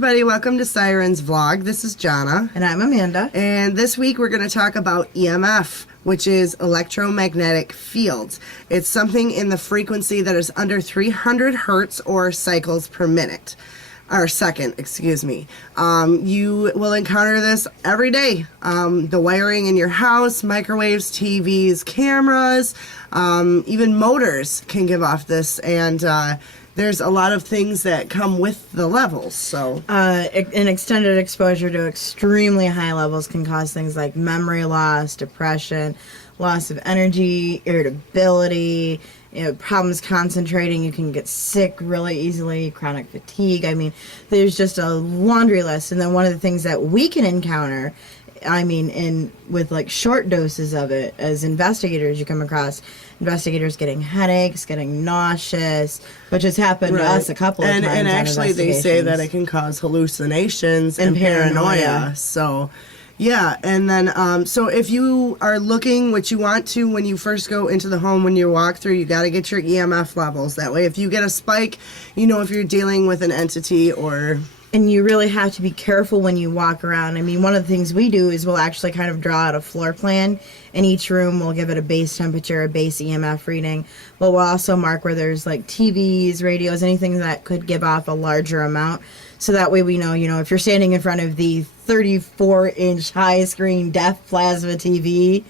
everybody, welcome to Sirens vlog. This is Jana. And I'm Amanda. And this week we're going to talk about EMF, which is electromagnetic fields. It's something in the frequency that is under 300 hertz or cycles per minute. Or second, excuse me. You will encounter this every day. The wiring in your house, microwaves, TVs, cameras, even motors can give off this, and there's a lot of things that come with the levels. So, an extended exposure to extremely high levels can cause things like memory loss, depression, loss of energy, irritability, problems concentrating. You can get sick really easily, chronic fatigue. I mean, there's just a laundry list. And then one of the things that we can encounter, with like short doses of it, as investigators, you come across investigators getting headaches, getting nauseous, which has happened to us a couple of times. And actually, they say that it can cause hallucinations and paranoia. So, yeah, and then, so if you are looking what you want to when you first go into the home, when you walk through, you got to get your EMF levels. That way, if you get a spike, you know if you're dealing with an entity or... And you really have to be careful when you walk around. I mean, one of the things we do is we'll actually kind of draw out a floor plan. In each room, we'll give it a base temperature, a base EMF reading. But we'll also mark where there's like TVs, radios, anything that could give off a larger amount. So that way we know, if you're standing in front of the 34-inch high-screen deaf plasma TV,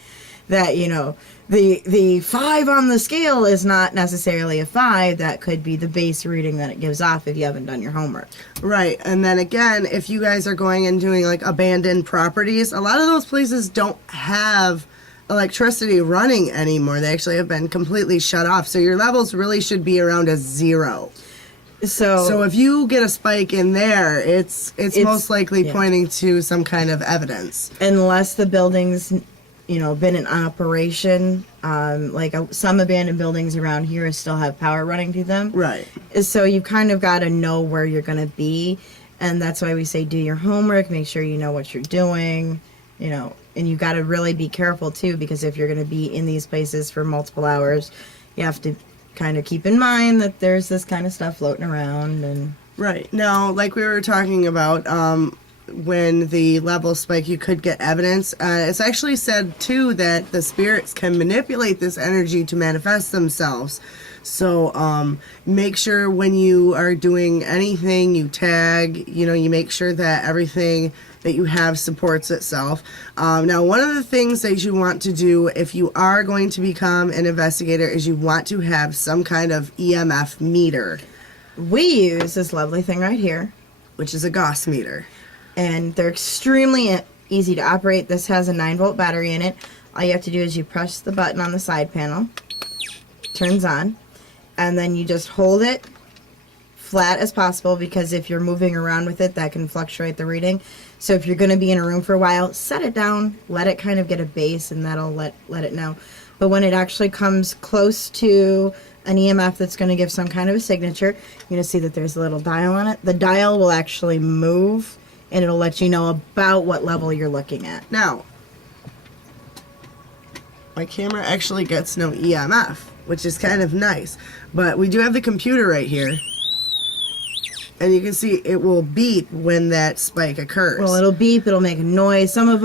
that, the 5 on the scale is not necessarily a 5. That could be the base reading that it gives off if you haven't done your homework. Right. And then again, if you guys are going and doing like abandoned properties, a lot of those places don't have electricity running anymore. They actually have been completely shut off. So your levels really should be around a 0. So if you get a spike in there, it's most likely pointing to some kind of evidence. Unless the building's been in operation, some abandoned buildings around here still have power running to them. Right. So you kind of got to know where you're going to be, and that's why we say do your homework, make sure you know what you're doing, and you got to really be careful too, because if you're going to be in these places for multiple hours, you have to kind of keep in mind that there's this kind of stuff floating around. And right. Now, like we were talking about, when the levels spike, you could get evidence. It's actually said, too, that the spirits can manipulate this energy to manifest themselves. So make sure when you are doing anything, you tag, you make sure that everything that you have supports itself. Now, one of the things that you want to do if you are going to become an investigator is you want to have some kind of EMF meter. We use this lovely thing right here, which is a Gauss meter. And they're extremely easy to operate. This has a 9-volt battery in it. All you have to do is you press the button on the side panel, turns on, and then you just hold it flat as possible, because if you're moving around with it, that can fluctuate the reading. So if you're going to be in a room for a while, set it down, let it kind of get a base, and that'll let it know. But when it actually comes close to an EMF that's going to give some kind of a signature, you're going to see that there's a little dial on it. The dial will actually move, and it'll let you know about what level you're looking at. Now, my camera actually gets no EMF, which is kind of nice. But we do have the computer right here. And you can see it will beep when that spike occurs. Well, it'll beep, it'll make a noise. Some of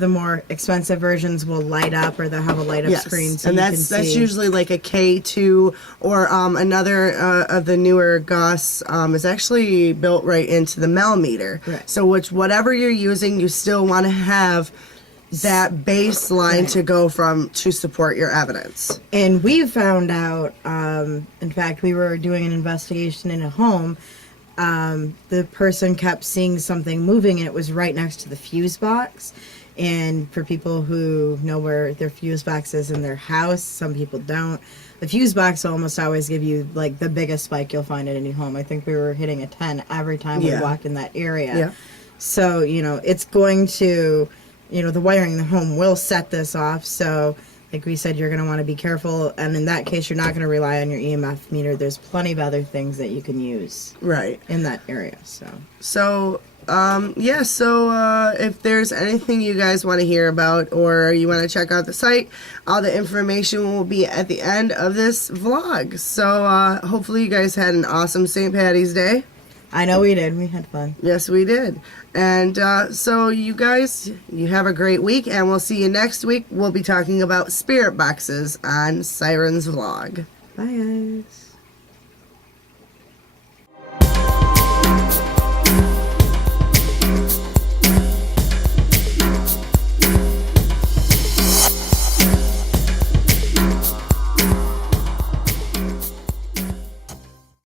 the more expensive versions will light up, or they'll have a light up screen, so and you that's can see. Usually like a K2, or another of the newer Gauss is actually built right into the millimeter. Right. So whatever you're using, you still want to have that baseline to go from to support your evidence. And we found out, in fact, we were doing an investigation in a home. The person kept seeing something moving, and it was right next to the fuse box. And for people who know where their fuse box is in their house, some people don't. The fuse box will almost always give you like the biggest spike you'll find at any home. I think we were hitting a 10 every time we walked in that area. Yeah. So, it's going to, the wiring in the home will set this off. So, like we said, you're going to want to be careful. And in that case, you're not going to rely on your EMF meter. There's plenty of other things that you can use in that area. So if there's anything you guys want to hear about, or you want to check out the site, all the information will be at the end of this vlog. So hopefully you guys had an awesome St. Patty's Day. I know we did. We had fun. Yes, we did. And so you guys, you have a great week, and we'll see you next week. We'll be talking about spirit boxes on Sirens Vlog. Bye, guys.